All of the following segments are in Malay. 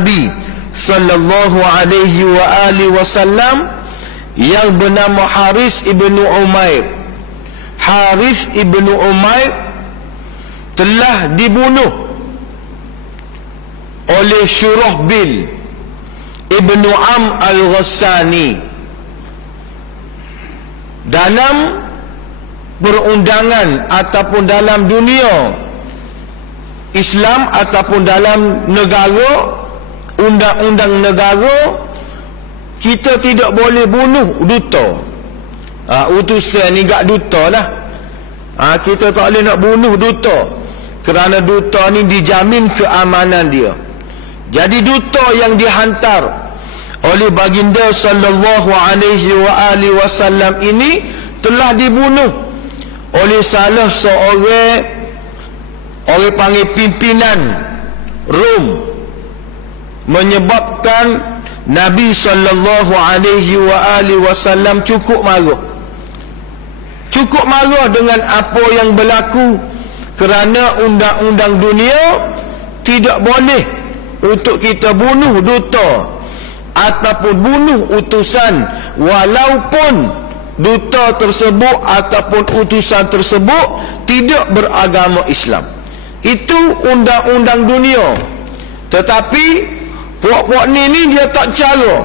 Nabi sallallahu alaihi wa alihi wasallam yang bernama Harith ibnu Umair. Harith ibnu Umair telah dibunuh oleh Syurahbil ibnu Am al-Ghassani dalam perundangan ataupun dalam dunia Islam ataupun dalam negara, undang-undang negara, kita tidak boleh bunuh duta. Utusan ni gak duta lah. Kita tak boleh nak bunuh duta, kerana duta ni dijamin keamanan dia. Jadi duta yang dihantar oleh baginda sallallahu alaihi wa alihi wasallam ini telah dibunuh oleh salah seorang orang panggil pimpinan Rom, menyebabkan Nabi sallallahu alaihi wa alihi wasallam cukup marah dengan apa yang berlaku, kerana undang-undang dunia tidak boleh untuk kita bunuh duta ataupun bunuh utusan, walaupun duta tersebut ataupun utusan tersebut tidak beragama Islam. Itu undang-undang dunia. Tetapi puak-puak ni dia tak cara.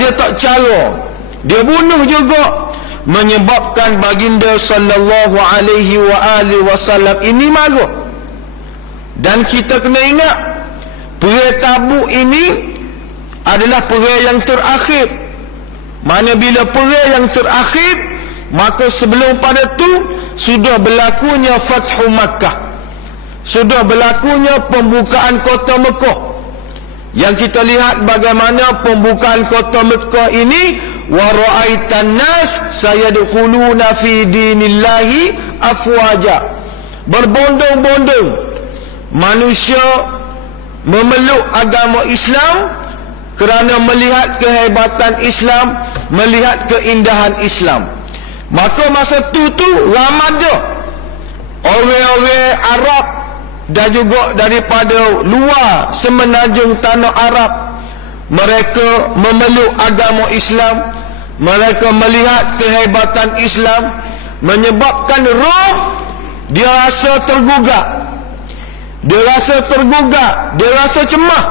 Dia tak cara. Dia bunuh juga, menyebabkan baginda sallallahu alaihi wa alihi wasallam ini marah. Dan kita kena ingat, perang Tabuk ini adalah perang yang terakhir. Mana bila perang yang terakhir, maka sebelum pada tu sudah berlakunya Fathu Makkah, sudah berlakunya pembukaan kota Mekah. Yang kita lihat bagaimana pembukaan kota Mekah ini, wa ra'aitan nas sayadkhuluna fi dinillahi afwaja. Berbondong-bondong manusia memeluk agama Islam kerana melihat kehebatan Islam, melihat keindahan Islam. Maka masa tu ramada orang-orang Arab dan juga daripada luar semenanjung tanah Arab, mereka memeluk agama Islam, mereka melihat kehebatan Islam, menyebabkan Rom dia rasa tergugah, dia rasa cemas,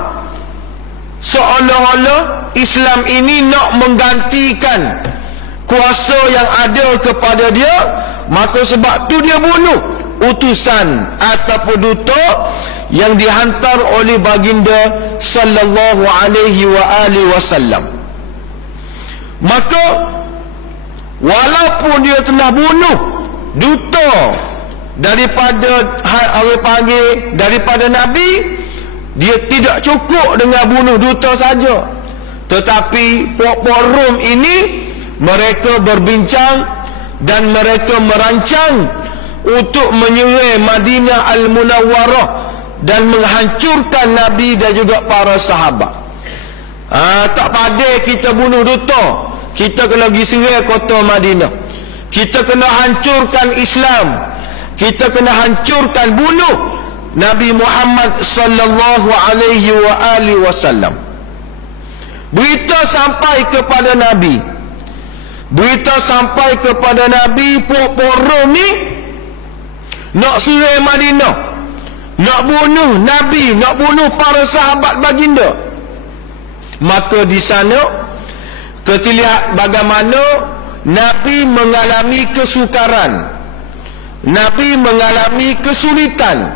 seolah-olah Islam ini nak menggantikan kuasa yang ada kepada dia. Maka sebab tu dia bunuh utusan ataupun duta yang dihantar oleh baginda sallallahu alaihi wa alihi wasallam. Maka walaupun dia telah bunuh duta daripada orang panggil daripada Nabi, dia tidak cukup dengan bunuh duta saja, tetapi puak-puak Rom ini mereka berbincang dan mereka merancang untuk menyerang Madinah Al-Munawwarah dan menghancurkan Nabi dan juga para sahabat. Tak pandai kita bunuh duta, kita kena pergi serang kota Madinah, kita kena hancurkan Islam, kita kena hancurkan, bunuh Nabi Muhammad sallallahu alaihi wa alihi wasallam. Berita sampai kepada Nabi, puak-puak Rom ni nak serang Madinah, nak bunuh Nabi, nak bunuh para sahabat baginda. Maka di sana kita lihat bagaimana Nabi mengalami kesukaran, Nabi mengalami kesulitan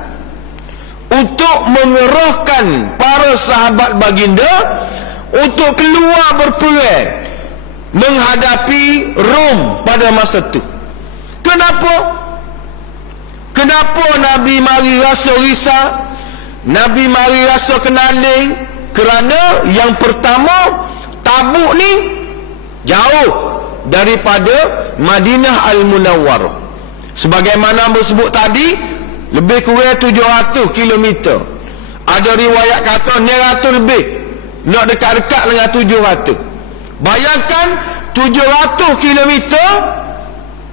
untuk mengerahkan para sahabat baginda untuk keluar berperang menghadapi Rom pada masa itu. Kenapa Nabi mari rasa risau, Nabi mari rasa kenaling? Kerana yang pertama, Tabuk ni jauh daripada Madinah Al-Munawwarah. Sebagaimana bersebut tadi, lebih kurang 700 km. Ada riwayat kata 900 lebih, nak dekat-dekat dengan 700. Bayangkan 700 km,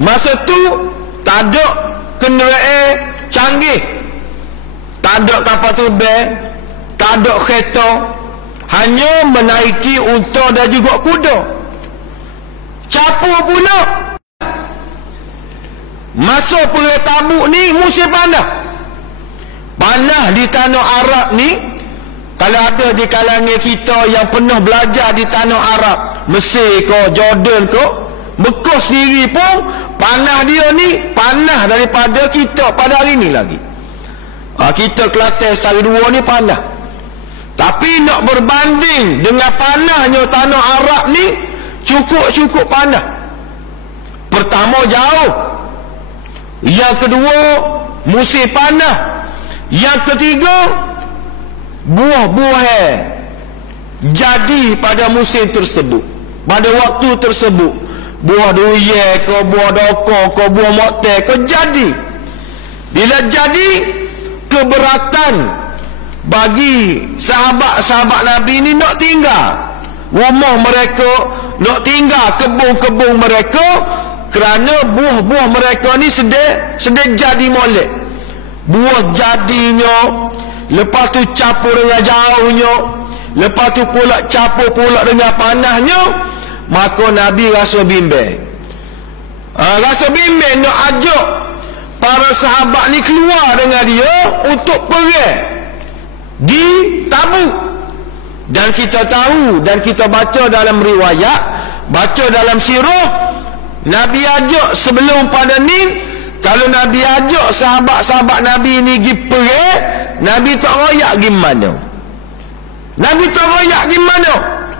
masa tu tak ada kenderaan canggih, tak ada kapal terbang, tak ada kereta, hanya menaiki unta dan juga kuda. Capur pula. Masa perang Tabuk ni musim panah. Panah di tanah Arab ni, kalau ada di kalangan kita yang pernah belajar di tanah Arab, Mesir ke, Jordan ke, Mekah sendiri pun, panah dia ni panah daripada kita pada hari ni lagi. Kita Kelantan Sari Dua ni panah. Tapi nak berbanding dengan panahnya tanah Arab ni, cukup-cukup panah. Pertama jauh. Yang kedua musim panah. Yang ketiga buah-buah jadi pada musim tersebut, pada waktu tersebut. Buah durian ke, buah doka ke, buah moktel ke jadi. Bila jadi, keberatan bagi sahabat-sahabat Nabi ni nak tinggal rumah mereka, nak tinggal kebun-kebun mereka, kerana buah-buah mereka ni sedang jadi molek. Buah jadinya, lepas tu campur dengan jauhnya, lepas tu pula campur pula dengan panahnya, maka Nabi rasa bimbang. Rasa bimbang nak ajak para sahabat ni keluar dengan dia untuk perang di Tabuk. Dan kita tahu dan kita baca dalam riwayat, baca dalam sirah, Nabi ajak sebelum pada ni, kalau Nabi ajak sahabat-sahabat Nabi ni pergi perang, Nabi tak royak pergi mana. Nabi tak royak pergi mana.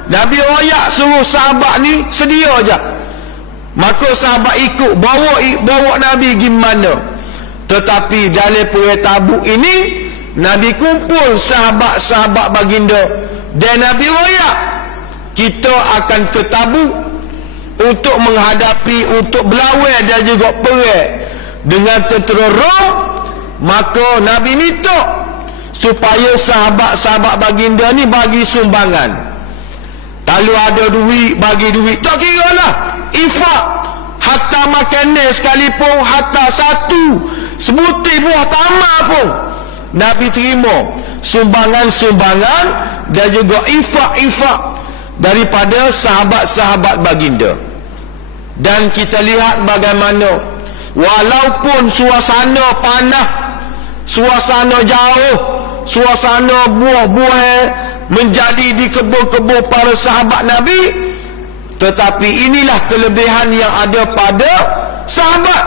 Nabi royak suruh sahabat ni sedia aja. Maka sahabat ikut, bawa Nabi pergi mana. Tetapi dalam perang Tabuk ini, Nabi kumpul sahabat-sahabat baginda, dan Nabi royak, kita akan ke Tabuk untuk menghadapi, untuk berlawan dan juga perang dengan tentera Rom. Maka Nabi minta supaya sahabat-sahabat baginda ni bagi sumbangan. Kalau ada duit, bagi duit, tak kira lah, infak, hatta makanan sekalipun, hatta satu sebutir buah tamar pun Nabi terima sumbangan-sumbangan dan juga infak-infak daripada sahabat-sahabat baginda. Dan kita lihat bagaimana walaupun suasana panah, suasana jauh, suasana buah-buah menjadi di kebun-kebun para sahabat Nabi, tetapi inilah kelebihan yang ada pada sahabat.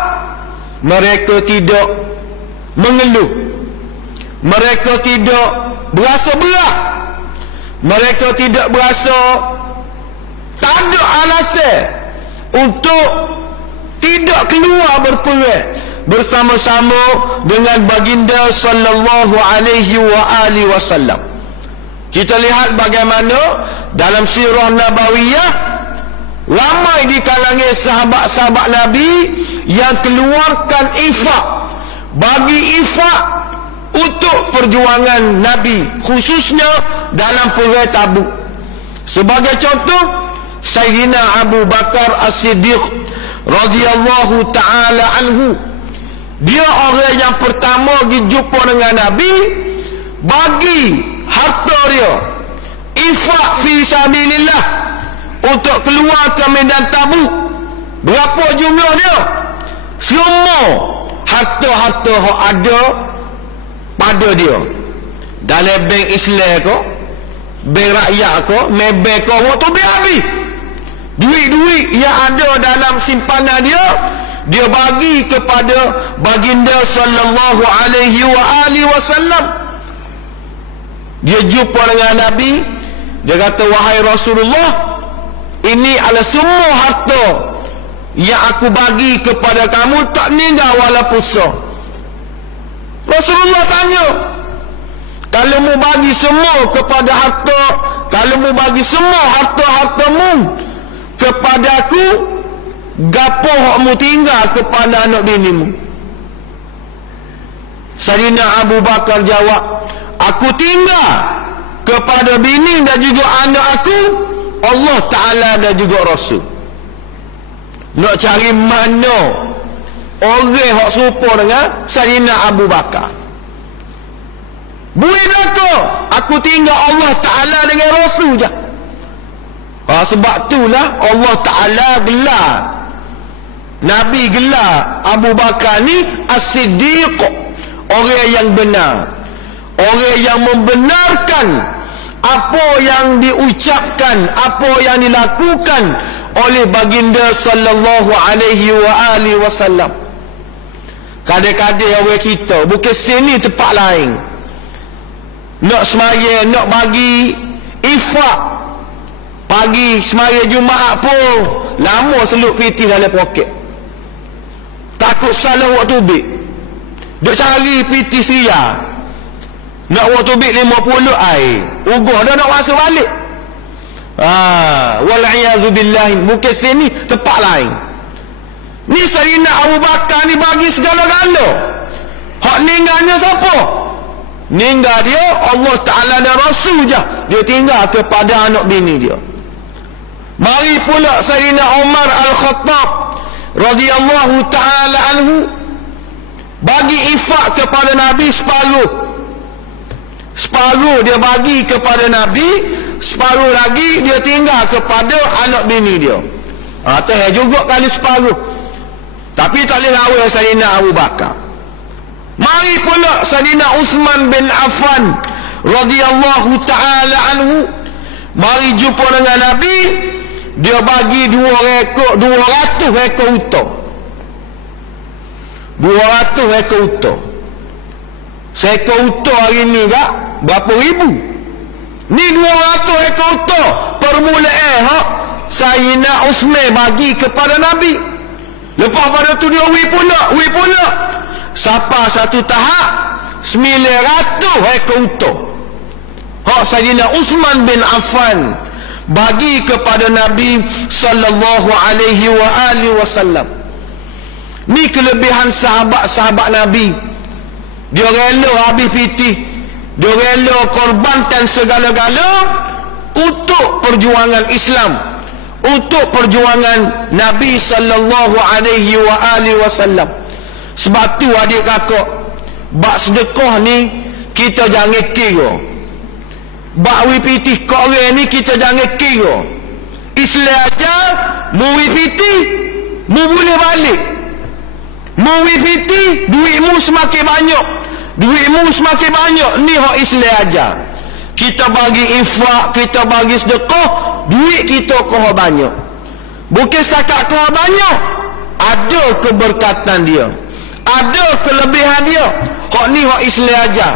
Mereka tidak mengeluh, mereka tidak berasa berat, mereka tidak berasa, tak ada alasan untuk tidak keluar berperang bersama-sama dengan baginda sallallahu alaihi wasallam. Kita lihat bagaimana dalam sirah Nabawiyah, ramai di kalangan sahabat-sahabat Nabi yang keluarkan infak, bagi infak untuk perjuangan Nabi, khususnya dalam perang Tabuk. Sebagai contoh, Sayyidina Abu Bakar As-Siddiq radhiyallahu ta'ala anhu, dia orang yang pertama pergi jumpa dengan Nabi, bagi harta dia, infak fi sabilillah, untuk keluar ke medan Tabuk. Berapa jumlah dia? Semua harta-harta yang ada pada dia, dalam bank Islam ko, bank rakyat ko, bank ko, waktu habis duit-duit yang ada dalam simpanan dia, dia bagi kepada baginda sallallahu alaihi wasallam. Dia jumpa dengan Nabi, dia kata, wahai Rasulullah, ini adalah semua harta yang aku bagi kepada kamu, tak ninggal walaupun sah. Rasulullah tanya, kalau mu bagi semua kepada harta, kalau mu bagi semua harta-hartamu kepada aku, gapo hak mu tinggal kepada anak binimu? Sayyidina Abu Bakar jawab, aku tinggal kepada bini dan juga anak aku Allah Ta'ala dan juga Rasul. Nak cari mana orang yang serupa dengan Sayyidina Abu Bakar? Bui belaka, aku tinggal Allah Ta'ala dengan Rasul je. Sebab itulah Allah Ta'ala gelar Nabi, gelar Abu Bakar ni As-Siddiq, orang yang benar, orang yang membenarkan apa yang diucapkan, apa yang dilakukan oleh baginda sallallahu alaihi wasallam. Kadang-kadang orang kita bukan sini tempat lain, nak semaya, nak bagi infak pagi semaya Jumaat pun lama seluk piti dalam poket, takut salah waktu bik, duk cari piti Syria, nak waktu bik 50 air ugah dah nak masuk balik. Wal'iyadzubillah, bukan sini tempat lain. Ni Sayyidina Abu Bakar ni bagi segala-gala. Hak ninggalnya siapa? Ninggal dia Allah Ta'ala dan Rasul je, dia tinggal kepada anak bini dia. Mari pula Sayyidina Umar Al-Khattab radhiyallahu ta'ala anhu bagi infak kepada Nabi separuh dia bagi kepada Nabi, separuh lagi dia tinggal kepada anak bini dia. Teh juga kali separuh, tapi tak boleh lawan Sayyidina Abu Bakar. Mari pula Sayyidina Uthman bin Affan radhiyallahu ta'ala anhu mari jumpa dengan Nabi, dia bagi 200 ekor unta. 200 ekor unta. Seekor unta hari ni tak berapa ribu? Ni 200 ekor unta permulaan Sayyidina Uthman bagi kepada Nabi. Lepas pada tu dia wi pula sampai satu tahap 900 ekor unta. Sayyidina Uthman bin Affan bagi kepada Nabi sallallahu alaihi wasallam. Ni kelebihan sahabat-sahabat Nabi. Dia rela habis piti, dia rela korbankan segala-gala untuk perjuangan Islam, untuk perjuangan Nabi sallallahu alaihi wasallam. Sebab tu adik kakak, bak sedekah ni kita jangan kira, bak wipiti korang ni kita jangan kira. Islam aja mu wipiti mu boleh balik, mu wipiti duitmu semakin banyak, duitmu semakin banyak. Ni hak Islam aja. Kita bagi infak, kita bagi sedekah, duit kita kau banyak. Bukan setakat kau banyak, ada keberkatan dia, ada kelebihan dia. Hak ni hak Islam aja.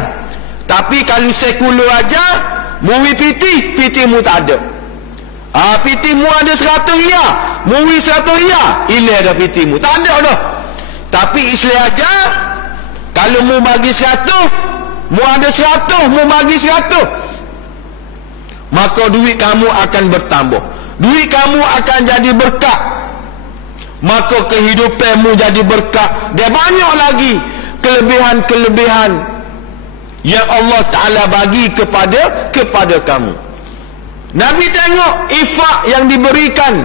Tapi kalau sekular aja, muwi pitimu tak ada. Pitimu ada 100 riyal, muwi 100 riyal, ilah dah pitimu, tak ada dah. Tapi Islam aja, kalau mu bagi 100, mu ada 100, mu bagi 100, maka duit kamu akan bertambah, duit kamu akan jadi berkat, maka kehidupanmu jadi berkat, dan banyak lagi kelebihan-kelebihan yang Allah Ta'ala bagi kepada kamu. Nabi tengok infak yang diberikan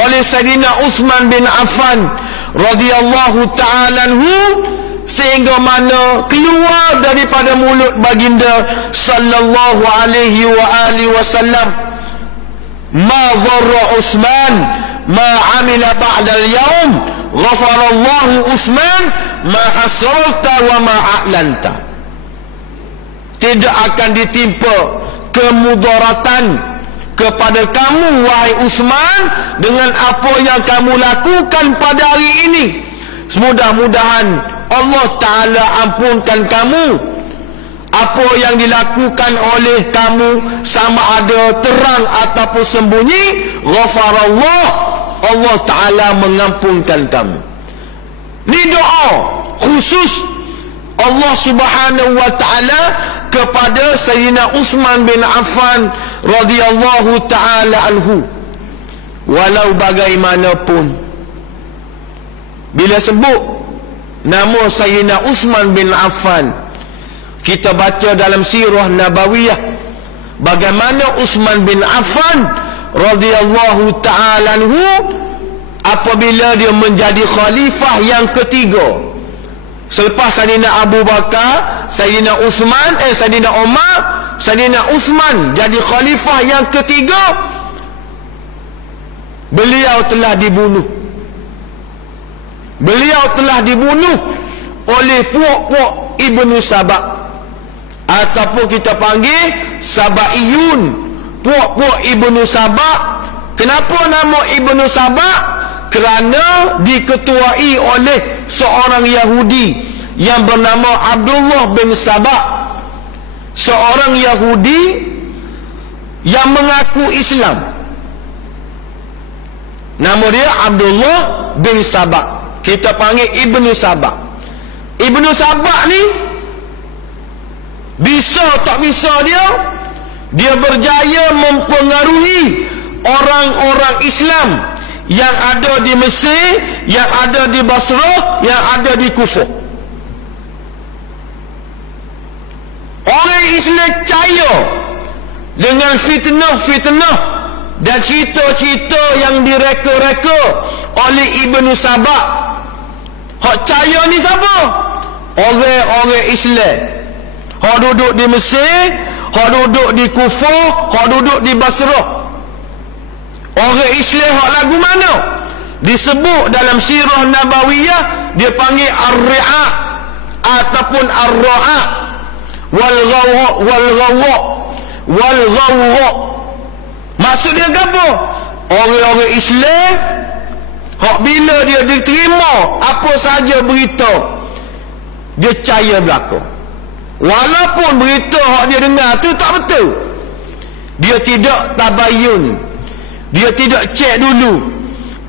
oleh Sayyidina Uthman bin Affan radhiyallahu ta'ala anhu, sehingga mana keluar daripada mulut baginda sallallahu alaihi wasallam, ma dharra Uthman ma amila ba'da al-yawm ghafarallahu Uthman ma asrarta wa ma a'lanta. Tidak akan ditimpa kemudaratan kepada kamu wahai Uthman dengan apa yang kamu lakukan pada hari ini. Semudah-mudahan Allah Ta'ala ampunkan kamu apa yang dilakukan oleh kamu, sama ada terang ataupun sembunyi. Ghafarallah, Allah Ta'ala mengampunkan kamu. Ni doa khusus Allah Subhanahu wa Ta'ala kepada Sayyidina Uthman bin Affan radhiyallahu ta'ala anhu. Walau bagaimanapun, bila sebut nama Sayyidina Uthman bin Affan, kita baca dalam sirah Nabawiyah bagaimana Uthman bin Affan radhiyallahu ta'ala anhu apabila dia menjadi khalifah yang ketiga, Selepas Sayyidina Abu Bakar, Sayyidina Umar, Sayyidina Uthman jadi khalifah yang ketiga, beliau telah dibunuh. Beliau telah dibunuh oleh puak-puak Ibnu Saba, ataupun kita panggil Sabaiyun, puak-puak Ibnu Saba. Kenapa nama Ibnu Saba? Kerana diketuai oleh seorang Yahudi yang bernama Abdullah bin Saba, seorang Yahudi yang mengaku Islam. Nama dia Abdullah bin Saba, kita panggil Ibnu Saba. Ibnu Saba ni bisa tak bisa dia berjaya mempengaruhi orang-orang Islam yang ada di Mesir, yang ada di Basrah, yang ada di Kufah. Orang Islam percaya dengan fitnah-fitnah dan cerita-cerita yang direka-reka oleh Ibnu Saba. Hak percaya ni siapa? Orang-orang Islam. Hak duduk di Mesir, hak duduk di Kufah, hak duduk di Basrah. Orang Islam hak lagu mana? Disebut dalam sirah Nabawiyah, dia panggil Ar-Ri'a ataupun Ar-Ra'a wal Ghawwa. Maksud dia apa? Orang-orang Islam hak bila dia diterima apa saja berita, dia percaya belaka. Walaupun berita hak dia dengar tu tak betul, dia tidak tabayun, dia tidak cek dulu.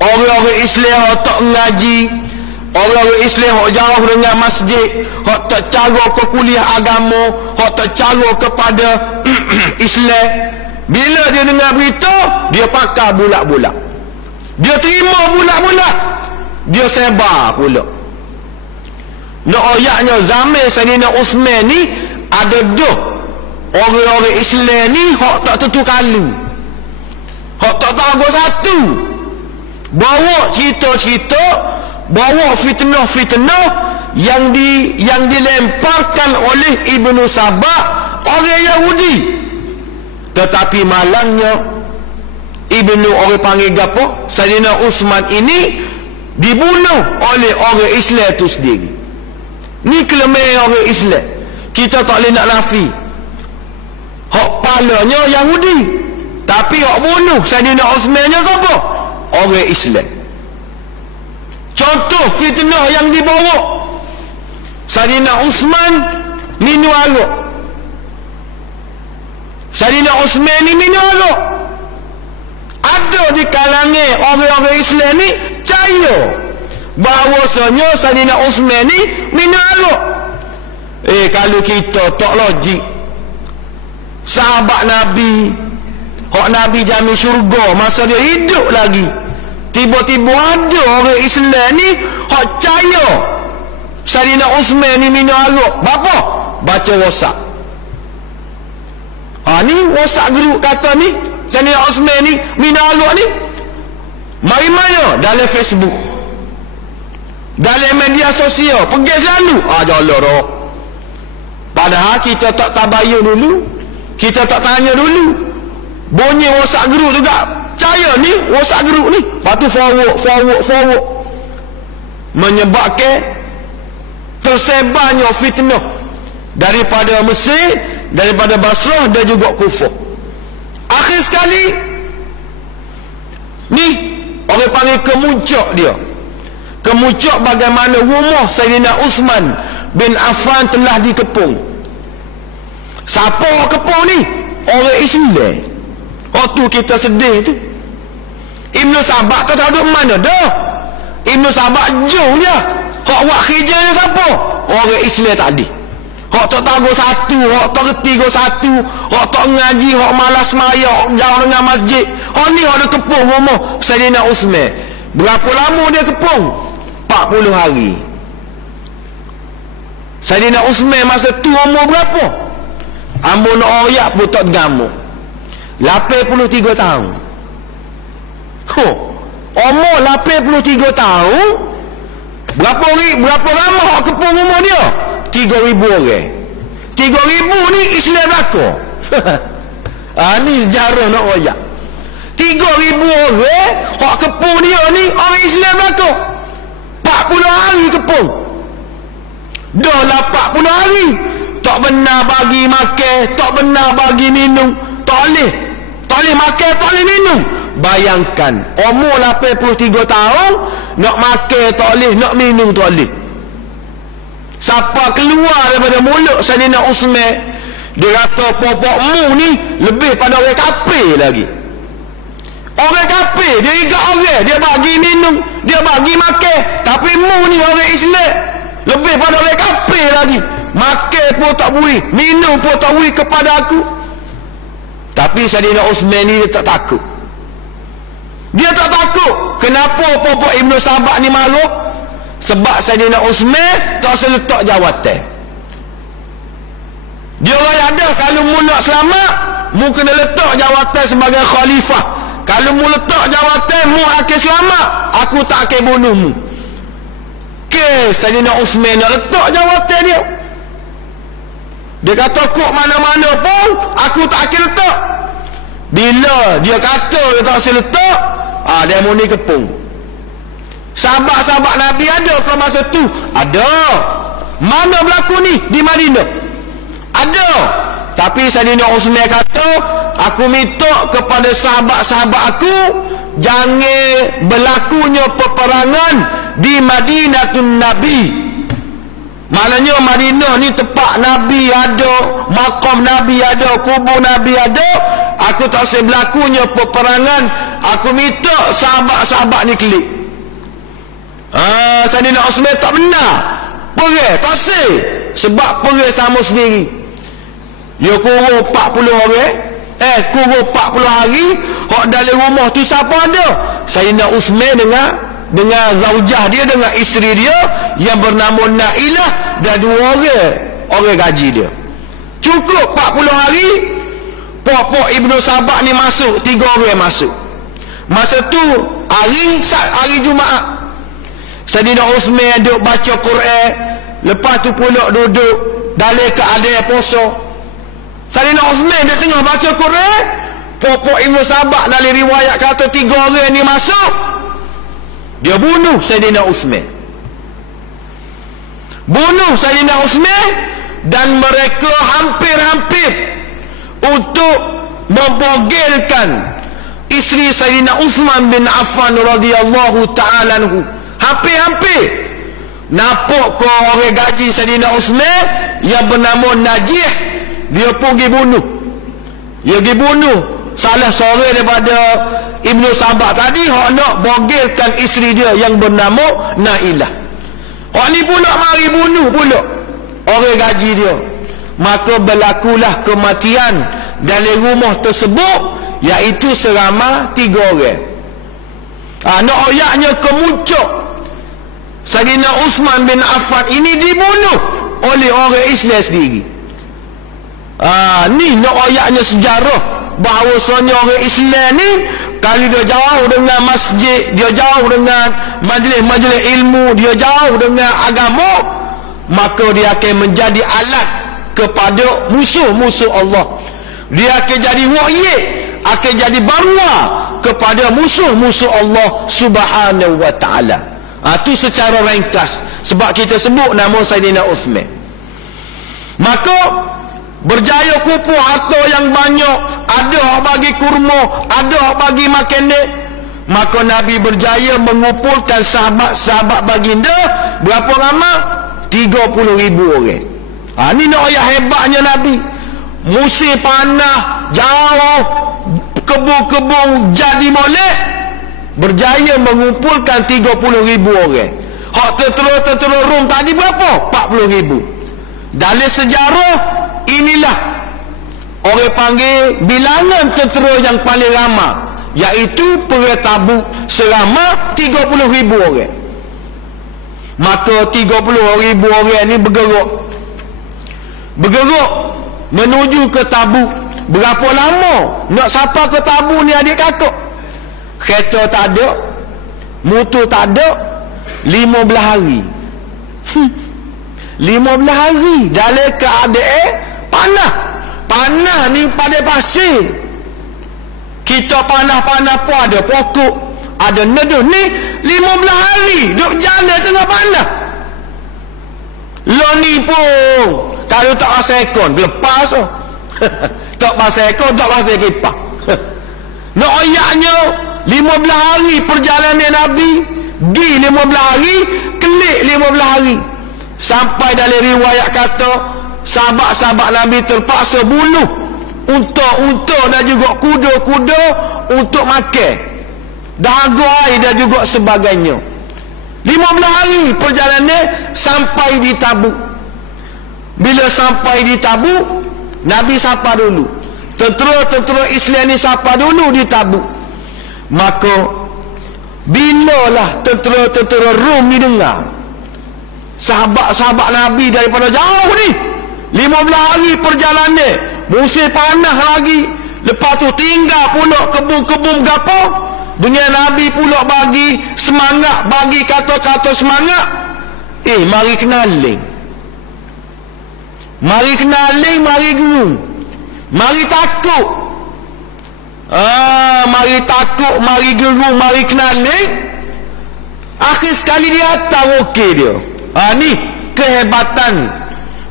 Orang-orang Islam hak tak ngaji, orang-orang Islam hak jauh dengan masjid, hak tak cara ke kuliah agama, hak tak cara kepada Islam, bila dia dengar berita, dia pakar bulat-bulat, dia terima bulat-bulat, dia sebar pula. Nak ayatnya zaman Sayyidina Uthman ni ada dah orang-orang Islam ni hak tak tentu kalu, hak tak tahu satu, bawa cerita-cerita, bawa fitnah-fitnah yang dilemparkan oleh Ibnu Saba, orang Yahudi. Tetapi malangnya Ibnu orang panggil gapo, Sayyidina Uthman ini dibunuh oleh orang Islam itu sendiri. Ni kelemahan orang Islam, kita tak boleh nak nafi. Hak palanya Yahudi, tapi hak bunuh Sayyidina Uthman-nya siapa? Orang Islam. Contoh fitnah yang dibawa, Sayyidina Uthman minum arak. Sayyidina Uthman ni minum arak. Ada di kalangan orang-orang Islam ni percaya bahawasanya Sayyidina Uthman ni minum arak. Kalau kita tak logik, sahabat Nabi, hak Nabi jamin syurga masa dia hidup lagi, tiba-tiba ada orang Islam ni hak percaya Sayyidina Uthman ni minum arak. Bapa baca WhatsApp, ni WhatsApp group kata ni Sayyidina Uthman ni minum arak ni. Mari mana? Dalam Facebook, dalam media sosial, pergi selalu jalan roh. Padahal kita tak tabayun dulu, kita tak tanya dulu. Bunyi WhatsApp group juga percaya ni WhatsApp group ni, lepas tu forward, menyebabkan tersebarnya fitnah daripada Mesir, daripada Basrah dan juga Kufah. Akhir sekali ni orang panggil kemuncak dia, kemuncak bagaimana rumah Sayyidina Uthman bin Affan telah dikepung. Siapa kepung ni? Orang Islam. Waktu kita sedih tu, Ibnu Saba kata duduk mana dah? Ibnu Saba jauh dia. Hak buat kerja ni siapa? Orang Islam tadi. Hak tak tahu satu, hak tak reti satu, hak tak ngaji, hak malas maya, hak jauh dengan masjid. Hak ni hak ada kepung rumah Sayyidina Uthman. Berapa lama dia kepung? 40 hari. Sayyidina Uthman masa tu umur berapa? Ambon oyak pun tak gamu, 83 tahun. Umur 83 tahun Berapa ramah hak kepung rumah dia? 3,000 orang. 3,000 ni Islam belaka. Ni sejarah nak royak. 3,000 orang hak kepung dia ni orang Islam belaka. 40 hari kepung. Dah lah 40 hari. Tak benar bagi makan, tak benar bagi minum. Tak boleh makan, tak boleh minum. Bayangkan umur 83 tahun, nak makan tak boleh, nak minum tak boleh. Siapa keluar daripada mulut Saidina Uthman, dia kata popokmu ni lebih pada orang kafir lagi. Orang kafir dia ikat orang, dia bagi minum, dia bagi makan, tapi mu ni orang Islam lebih pada orang kafir lagi. Makan pun tak boleh, minum pun tak boleh kepada aku. Tapi Saidina Uthman ni dia tak takut. Dia tak takut. Kenapa popok Ibnu Sabah ni malu? Sebab Saidina Uthman tak seletak jawatan. Dia orang ada, kalau mu nak selamat, mu kena letak jawatan sebagai khalifah. Kalau mu letak jawatan, mu akan selamat, aku tak akan bunuh mu. Saidina Uthman nak letak jawatan dia. Dia kata kok mana-mana pun aku tak akan letak. Bila dia kata dia tak akan letak, dia muni kepung. Sahabat-sahabat Nabi ada ke masa tu? Ada. Mana berlaku ni? Di Madinah ada. Tapi Saidina Uthman kata, aku minta kepada sahabat-sahabat aku, jangan berlakunya peperangan di Madinatun Nabi. Maknanya Madinah ni tempat Nabi ada, makam Nabi ada, kubur Nabi ada. Aku tak usah berlakunya peperangan. Aku minta sahabat-sahabat ni kelik. Saidina Uthman tak benar perang, tak usah. Sebab perang sama sendiri. Dia kurung 40 orang, kurung 40 hari. Hak dalam rumah tu siapa ada? Saidina Uthman dengan zaujah dia, dengan isteri dia yang bernama Nailah, dan 2 orang gaji dia. Cukup 40 hari. Popok Ibnu Sabah ni masuk, 3 orang masuk. Masa tu hari Jumaat. Saidina Uthman duduk baca Quran, lepas tu pula duduk dalam keadaan puasa. Saidina Uthman dia tengah baca Quran, popok Ibnu Sabah dalam riwayat kata 3 orang ni masuk, dia bunuh Saidina Uthman. Bunuh Saidina Uthman, dan mereka hampir-hampir untuk membogilkan isteri Saidina Uthman bin Affan radhiyallahu ta'ala anhu. Hampir-hampir. Nampak ko orang gaji Saidina Uthman yang bernama Najih, dia pergi bunuh. Dia pergi bunuh salah seorang daripada Ibnu Sabah tadi, hak nak bogilkan isteri dia yang bernama Nailah. Hak ni pula mari bunuh pula orang gaji dia. Maka berlakulah kematian dalam rumah tersebut, iaitu seramai 3 orang. Nak ayatnya kemuncak Saidina Uthman bin Affan ini dibunuh oleh orang Islam sendiri. Ni nak ayatnya sejarah bahawasanya orang Islam ni, kalau dia jauh dengan masjid, dia jauh dengan majlis-majlis ilmu, dia jauh dengan agama, maka dia akan menjadi alat kepada musuh-musuh Allah. Dia akan jadi wa'yid, akan jadi barwa kepada musuh-musuh Allah subhanahu wa ta'ala. Itu secara ringkas, sebab kita sebut nama Saidina Uthman. Maka berjaya kumpul harta yang banyak, ada hak bagi kurma, ada hak bagi makanan. Maka Nabi berjaya mengumpulkan sahabat-sahabat baginda. Berapa ramai? 30,000 orang. Ni nak ayat hebatnya Nabi. Musim panah, jauh, kebun-kebun jadi molek, berjaya mengumpulkan 30,000 orang. Hak tentera Rom tadi berapa? 40,000. Dalam sejarah inilah orang panggil bilangan tentera yang paling ramai, iaitu perang Tabuk, seramai 30,000 orang. Maka 30,000 orang ni bergerak menuju ke Tabuk. Berapa lama nak sampai ke Tabuk ni adik kakak? Kereta tak ada, motor tak ada, 15 hari. 15 hari dalam keadaan panah ni pada pasir. Kita panah-panah pun ada pokok, ada neduh ni 15 hari duk jalan tengah panah. Lo ni pun kalau tak pasal ekor lepas oh. Tak pasal ekor, tak pasal kipas. Nak ayatnya 15 hari perjalanan Nabi, gi 15 hari, kelik 15 hari. Sampai dalam riwayat kata sahabat-sahabat Nabi terpaksa bunuh unta-unta dan juga kuda-kuda untuk makan, dahaga air dan juga sebagainya. 15 hari perjalanan sampai di Tabuk. Bila sampai di Tabuk, Nabi sapa dulu. Tentera-tentera Islam ni sapa dulu di Tabuk. Maka bilalah tentera-tentera Rom ni dengar sahabat-sahabat Nabi daripada jauh ni 15 hari perjalanan, musim panas lagi, lepas tu tinggal pula kebun-kebun gapo, dunia Nabi pula bagi semangat, bagi kata-kata semangat. Mari kenaling, mari gerung, mari takut, mari takut, mari gerung, mari kenaling. Akhir sekali dia tahu okey dia. Ni kehebatan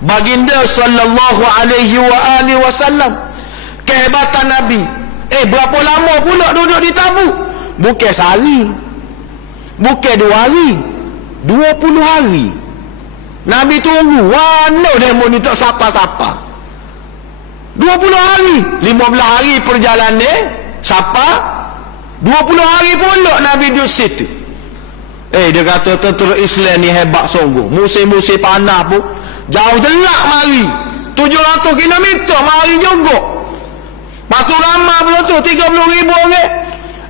baginda sallallahu alaihi wasallam, kehebatan Nabi. Berapa lama pula duduk di Tabuk? Bukan sehari, bukan 2 hari, 20 hari. Nabi tunggu, mana demo ni tak sapa-sapa. 20 hari, 15 hari perjalanan, sapa 20 hari pula Nabi duduk situ. Dia kata tentera Islam ni hebat sungguh. Musim-musim panas pun jauh jelak mari 700 km mari juga. Patu ramai pula tu 30,000 orang.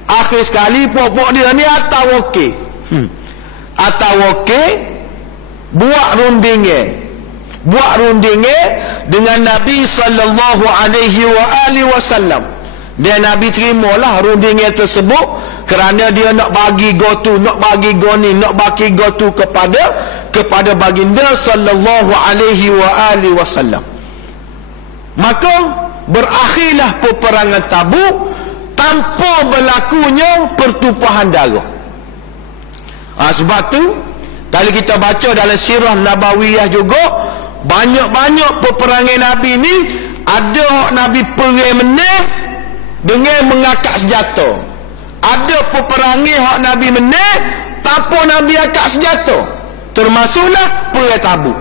Akhir sekali pokok dia ni atau okey. Atau okey buat rundingnya dengan Nabi sallallahu alaihi wasallam. Dia Nabi terimalah rundingnya tersebut kerana dia nak bagi gotu, nak bagi goni, nak bagi gotu kepada baginda sallallahu alaihi wasallam. Maka berakhirlah peperangan Tabuk tanpa berlakunya pertumpahan darah. Sebab tu kalau kita baca dalam sirah Nabawiyah juga, banyak-banyak peperangan Nabi ni ada Nabi perang menang dengan mengangkat senjata. Ada peperangan hak Nabi menang tanpa Nabi angkat senjata. Termasuklah perang Tabuk.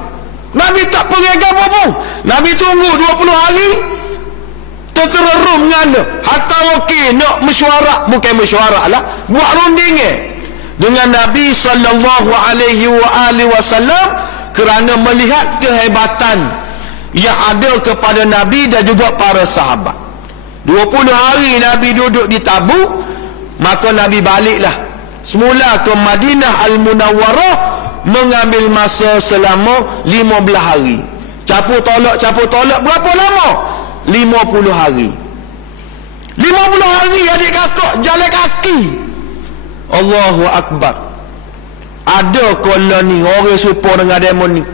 Nabi tak perang apa pun. Nabi tunggu 20 hari. Tentera Rom ngala. Hatta okey nak mesyuarat, bukan mesyuarat lah, buat rundingnya dengan Nabi sallallahu alaihi wasallam kerana melihat kehebatan yang ada kepada Nabi dan juga para sahabat. 20 hari Nabi duduk di Tabuk, maka Nabi baliklah semula ke Madinah Al-Munawwarah, mengambil masa selama 15 hari. Capu tolak berapa lama? 50 hari. 50 hari adik kakak jalan kaki. Allahu Akbar. Ada kala ni orang serupa dengan demo ni,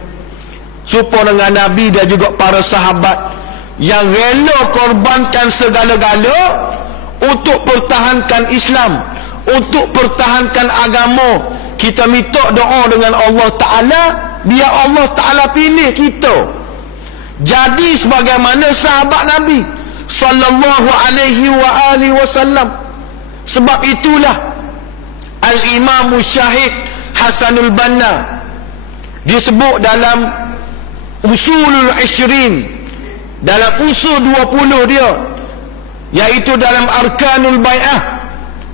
serupa dengan Nabi dan juga para sahabat yang rela korbankan segala-gala untuk pertahankan Islam, untuk pertahankan agama. Kita minta doa dengan Allah Ta'ala, biar Allah Ta'ala pilih kita jadi sebagaimana sahabat Nabi sallallahu alaihi wasallam. Sebab itulah Al-Imam Syahid Hasanul Banna disebut dalam Usulul Ishrin, dalam usul 20 dia, iaitu dalam Arkanul Bai'ah,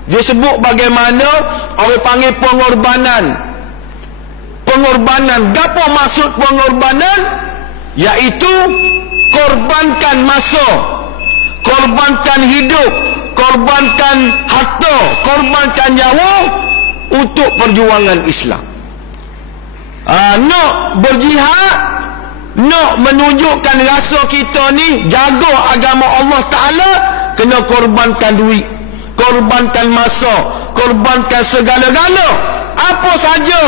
dia sebut bagaimana orang panggil pengorbanan. Gapo maksud pengorbanan? Iaitu korbankan masa, korbankan hidup, korbankan harta, korbankan nyawa untuk perjuangan Islam. Nak berjihad, nak menunjukkan rasa kita ni jaga agama Allah Ta'ala, kena korbankan duit, korbankan masa, korbankan segala-gala apa saja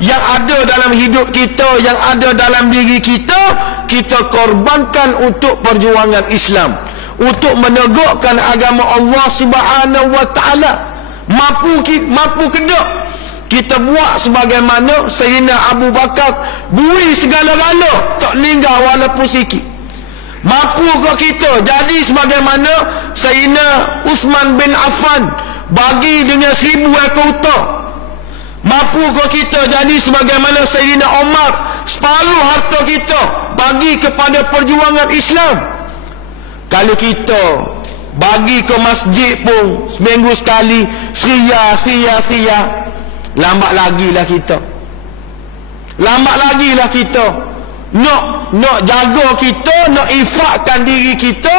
yang ada dalam hidup kita, yang ada dalam diri kita, kita korbankan untuk perjuangan Islam, untuk menegakkan agama Allah Subhanahu wa taala. Mampu ke tak? Kita buat sebagaimana Sayyidina Abu Bakar bui segala-gala, tak tinggal walaupun sikit. Mampu ke kita jadi sebagaimana Sayyidina Uthman bin Affan bagi dengan 1000 ekor unta? Mampu ke kita jadi sebagaimana Sayyidina Umar separuh harta kita bagi kepada perjuangan Islam? Kalau kita bagi ke masjid pun seminggu sekali, seria, lambat lagilah kita. Nak jaga kita, nak infakkan diri kita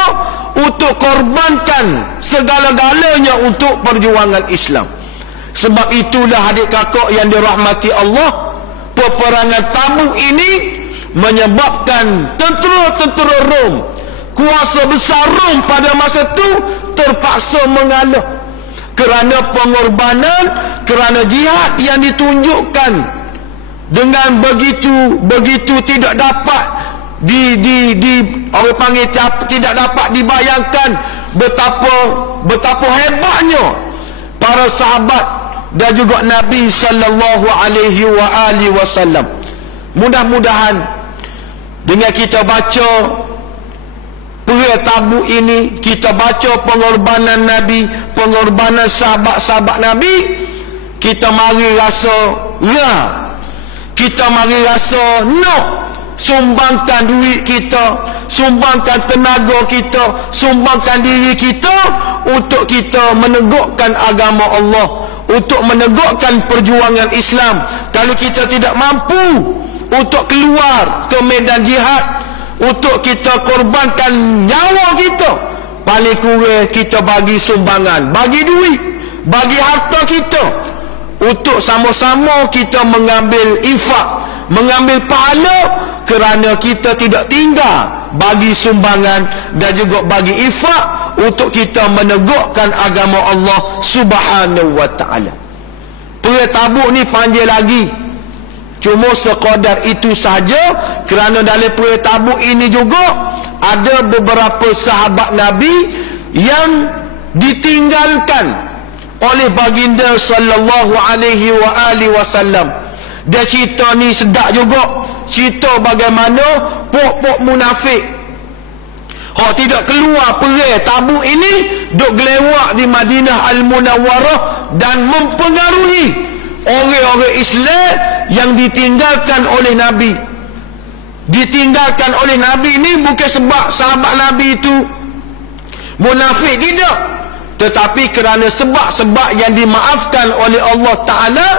untuk korbankan segala-galanya untuk perjuangan Islam. Sebab itulah adik kakak yang dirahmati Allah, peperangan Tabuk ini menyebabkan tentera-tentera Rom, kuasa besar Rom pada masa itu terpaksa mengalah kerana pengorbanan, kerana jihad yang ditunjukkan dengan begitu tidak dapat orang panggil tidak dapat dibayangkan betapa hebatnya para sahabat dan juga Nabi sallallahu alaihi wasallam. Mudah-mudahan dengan kita baca perang Tabuk ini, kita baca pengorbanan Nabi, pengorbanan sahabat-sahabat Nabi, kita mari rasa kita mari rasa nak sumbangkan duit kita, sumbangkan tenaga kita, sumbangkan diri kita untuk kita menegakkan agama Allah, untuk menegakkan perjuangan Islam. Kalau kita tidak mampu untuk keluar ke medan jihad, untuk kita korbankan nyawa kita, paling kurang kita bagi sumbangan, bagi duit, bagi harta kita, untuk sama-sama kita mengambil infak, mengambil pahala, kerana kita tidak tinggal bagi sumbangan dan juga bagi infak untuk kita menegakkan agama Allah Subhanahu wa taala. Perang Tabuk ni panjang lagi, cuma sekadar itu saja, kerana dalam perang Tabuk ini juga ada beberapa sahabat Nabi yang ditinggalkan oleh baginda sallallahu alaihi wasallam. Dia cerita ni sedap juga, cerita bagaimana pok-pok munafik hak tidak keluar perang Tabuk ini, duk gelewak di Madinah Al-Munawwarah dan mempengaruhi orang-orang Islam yang ditinggalkan oleh Nabi. Ditinggalkan oleh Nabi ini bukan sebab sahabat Nabi itu munafik, tidak, tetapi kerana sebab-sebab yang dimaafkan oleh Allah Ta'ala.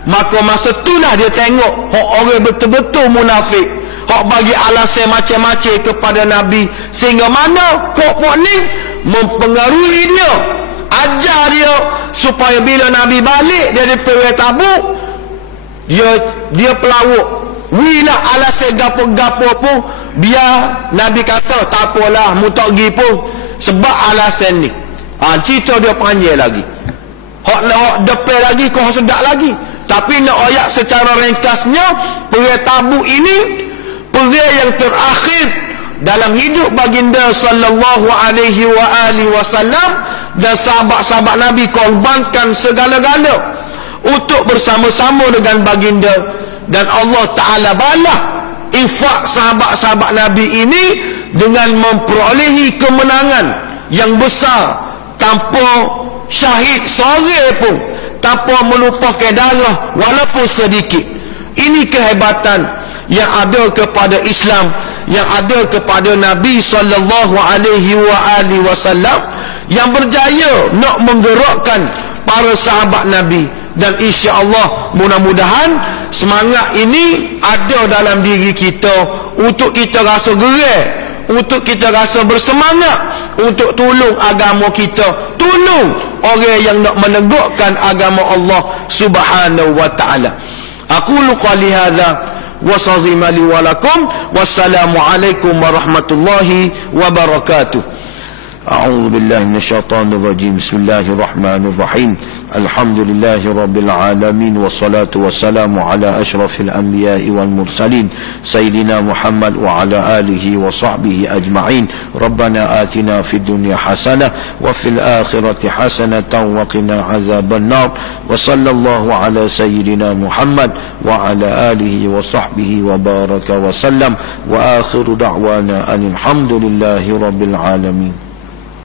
Maka masa itulah dia tengok hak orang betul-betul munafik, hak bagi alasan macam-macam kepada Nabi, sehingga mana pok-pok ni mempengaruhi dia, ajar dia supaya bila Nabi balik dari perang Tabuk, dia pelawak wilah alasan gapo-gapo pun, biar Nabi kata tak apalah, mu tak pergi pun sebab alasan ni. Cerita dia panjang lagi, hak depan lagi kau sedap lagi. Tapi nak ayat secara ringkasnya, perang Tabuk ini perang yang terakhir dalam hidup baginda sallallahu alaihi wasallam, dan sahabat-sahabat Nabi korbankan segala-gala untuk bersama-sama dengan baginda, dan Allah Ta'ala balas infak sahabat-sahabat Nabi ini dengan memperolehi kemenangan yang besar tanpa syahid seorang pun, tanpa melupakan darah walaupun sedikit. Ini kehebatan yang ada kepada Islam, yang ada kepada Nabi sallallahu alaihi wasallam, yang berjaya nak menggerakkan para sahabat Nabi. Dan insya-Allah mudah-mudahan semangat ini ada dalam diri kita, untuk kita rasa gerak, untuk kita rasa bersemangat untuk tolong agama kita, tolong orang yang nak menegakkan agama Allah Subhanahu wa taala. Aqulu qali hadza wa sazima li wa lakum, wassalamu alaikum warahmatullahi wabarakatuh. أعوذ بالله من الشيطان الرجيم. بسم الله الرحمن الرحيم. الحمد لله رب العالمين، والصلاة والسلام على أشرف الأنبياء والمرسلين سيدنا محمد وعلى آله وصحبه أجمعين. ربنا آتنا في الدنيا حسنة وفي الآخرة حسنة وقنا عذاب النار. وصلى الله على سيدنا محمد وعلى آله وصحبه وبارك وسلم. وآخر دعوانا أن الحمد لله رب العالمين.